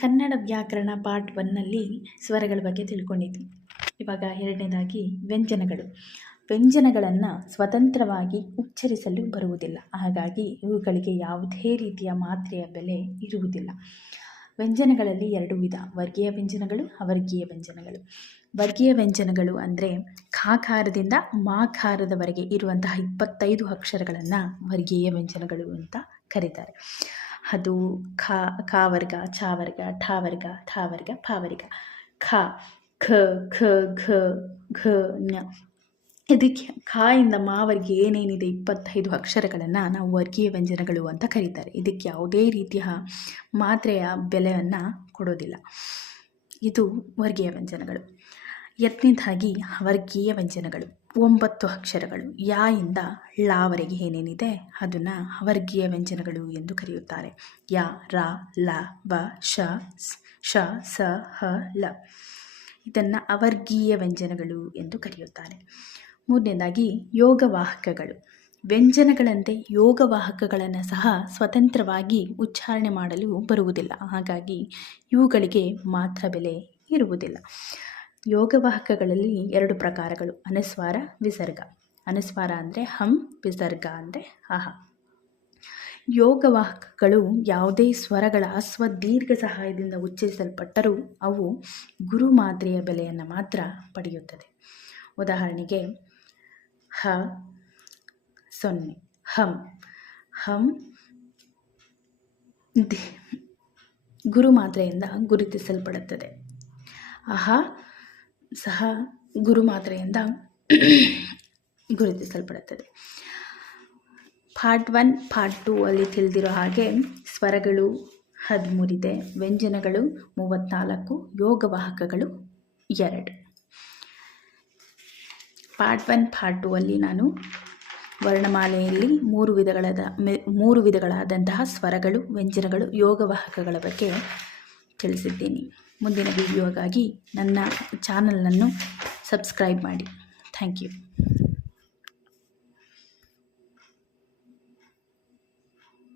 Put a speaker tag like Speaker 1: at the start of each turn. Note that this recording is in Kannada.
Speaker 1: ಕನ್ನಡ ವ್ಯಾಕರಣ ಪಾರ್ಟ್ ಒನ್ನಲ್ಲಿ ಸ್ವರಗಳ ಬಗ್ಗೆ ತಿಳ್ಕೊಂಡಿದ್ವಿ. ಇವಾಗ ಎರಡನೇದಾಗಿ ವ್ಯಂಜನಗಳು. ವ್ಯಂಜನಗಳನ್ನು ಸ್ವತಂತ್ರವಾಗಿ ಉಚ್ಚರಿಸಲು ಬರುವುದಿಲ್ಲ. ಹಾಗಾಗಿ ಇವುಗಳಿಗೆ ಯಾವುದೇ ರೀತಿಯ ಮಾತ್ರೆಯ ಬೆಲೆ ಇರುವುದಿಲ್ಲ. ವ್ಯಂಜನಗಳಲ್ಲಿ ಎರಡು ವಿಧ. ವರ್ಗೀಯ ವ್ಯಂಜನಗಳು, ಅವರ್ಗೀಯ ವ್ಯಂಜನಗಳು. ವರ್ಗೀಯ ವ್ಯಂಜನಗಳು ಅಂದರೆ ಖಾಕಾರದಿಂದ ಮಾಖಾರದವರೆಗೆ ಇರುವಂತಹ ಇಪ್ಪತ್ತೈದು ಅಕ್ಷರಗಳನ್ನು ವರ್ಗೀಯ ವ್ಯಂಜನಗಳು ಅಂತ ಕರೀತಾರೆ. ಅದು ಖ, ಖಾವರ್ಗ ವರ್ಗ ಛ ವರ್ಗ ಠ ವರ್ಗ ಠ ವರ್ಗ ಫ ವರ್ಗ ಖ ಖ ಖ, ಘ ಘ, ಞ. ಇದಕ್ಕೆ ಕಾಯಿಂದ ಮಾವರಿಗೆ ಏನೇನಿದೆ ಇಪ್ಪತ್ತೈದು ಅಕ್ಷರಗಳನ್ನು ನಾವು ವರ್ಗೀಯ ವ್ಯಂಜನಗಳು ಅಂತ ಕರೀತಾರೆ. ಇದಕ್ಕೆ ಯಾವುದೇ ರೀತಿಯ ಮಾತ್ರೆಯ ಬೆಲೆಯನ್ನು ಕೊಡೋದಿಲ್ಲ. ಇದು ವರ್ಗೀಯ ವ್ಯಂಜನಗಳು. ಎರಡನೇದಾಗಿ ವರ್ಗೀಯ ವ್ಯಂಜನಗಳು. ಒಂಬತ್ತು ಅಕ್ಷರಗಳು. ಯಾಯಿಂದ ಇಂದ ಳಾವರೆಗೆ ಏನೇನಿದೆ ಅದನ್ನು ಅವರ್ಗೀಯ ವ್ಯಂಜನಗಳು ಎಂದು ಕರೆಯುತ್ತಾರೆ. ಯ, ರ, ಲ ಬ ಶ ಶ, ಸ, ಹ, ಲ. ಇದನ್ನು ಅವರ್ಗೀಯ ವ್ಯಂಜನಗಳು ಎಂದು ಕರೆಯುತ್ತಾರೆ. ಮೂರನೇದಾಗಿ ಯೋಗವಾಹಕಗಳು. ವ್ಯಂಜನಗಳಂತೆ ಯೋಗವಾಹಕಗಳನ್ನು ಸಹ ಸ್ವತಂತ್ರವಾಗಿ ಉಚ್ಚಾರಣೆ ಮಾಡಲು ಬರುವುದಿಲ್ಲ. ಹಾಗಾಗಿ ಇವುಗಳಿಗೆ ಮಾತ್ರ ಬೆಲೆ ಇರುವುದಿಲ್ಲ. ಯೋಗವಾಹಕಗಳಲ್ಲಿ ಎರಡು ಪ್ರಕಾರಗಳು. ಅನುಸ್ವಾರ, ವಿಸರ್ಗ. ಅನುಸ್ವಾರ ಅಂದರೆ ಹಂ, ವಿಸರ್ಗ ಅಂದರೆ ಅಹ. ಯೋಗವಾಹಕಗಳು ಯಾವುದೇ ಸ್ವರಗಳ ಅಸ್ವ ದೀರ್ಘ ಸಹಾಯದಿಂದ ಉಚ್ಚರಿಸಲ್ಪಟ್ಟರೂ ಅವು ಗುರು ಮಾದರಿಯ ಬೆಲೆಯನ್ನು ಮಾತ್ರ ಪಡೆಯುತ್ತದೆ. ಉದಾಹರಣೆಗೆ ಹ. ಸೊನ್ನೆ. ಹಂ. ಹಂ. ಗುರು ಮಾತ್ರೆಯಿಂದ ಗುರುತಿಸಲ್ಪಡುತ್ತದೆ. ಅಹ. ಸಹ ಗುರು ಮಾತ್ರೆಯಿಂದ ಗುರುತಿಸಲ್ಪಡುತ್ತದೆ. ಪಾರ್ಟ್ ಒನ್, ಪಾರ್ಟ್ ಟೂ ಅಲ್ಲಿ ತಿಳಿದಿರೋ ಹಾಗೆ ಸ್ವರಗಳು ಹದಿಮೂರಿದೆ, ವ್ಯಂಜನಗಳು ಮೂವತ್ತ್ನಾಲ್ಕು ಯೋಗವಾಹಕಗಳು ಎರಡು. ಪಾರ್ಟ್ ಒನ್ ಪಾರ್ಟ್ ಟೂ ಅಲ್ಲಿ ನಾನು ವರ್ಣಮಾಲೆಯಲ್ಲಿ ಮೂರು ವಿಧಗಳಾದ ಮೂರು ವಿಧಗಳಾದಂತಹ ಸ್ವರಗಳು, ವ್ಯಂಜನಗಳು ಯೋಗವಾಹಕಗಳ ಬಗ್ಗೆ ತಿಳಿಸಿದ್ದೀನಿ. ಮುಂದಿನ ವಿಡಿಯೋಗಾಗಿ ನನ್ನ ಚಾನಲನ್ನು ಸಬ್ಸ್ಕ್ರೈಬ್ ಮಾಡಿ. Thank you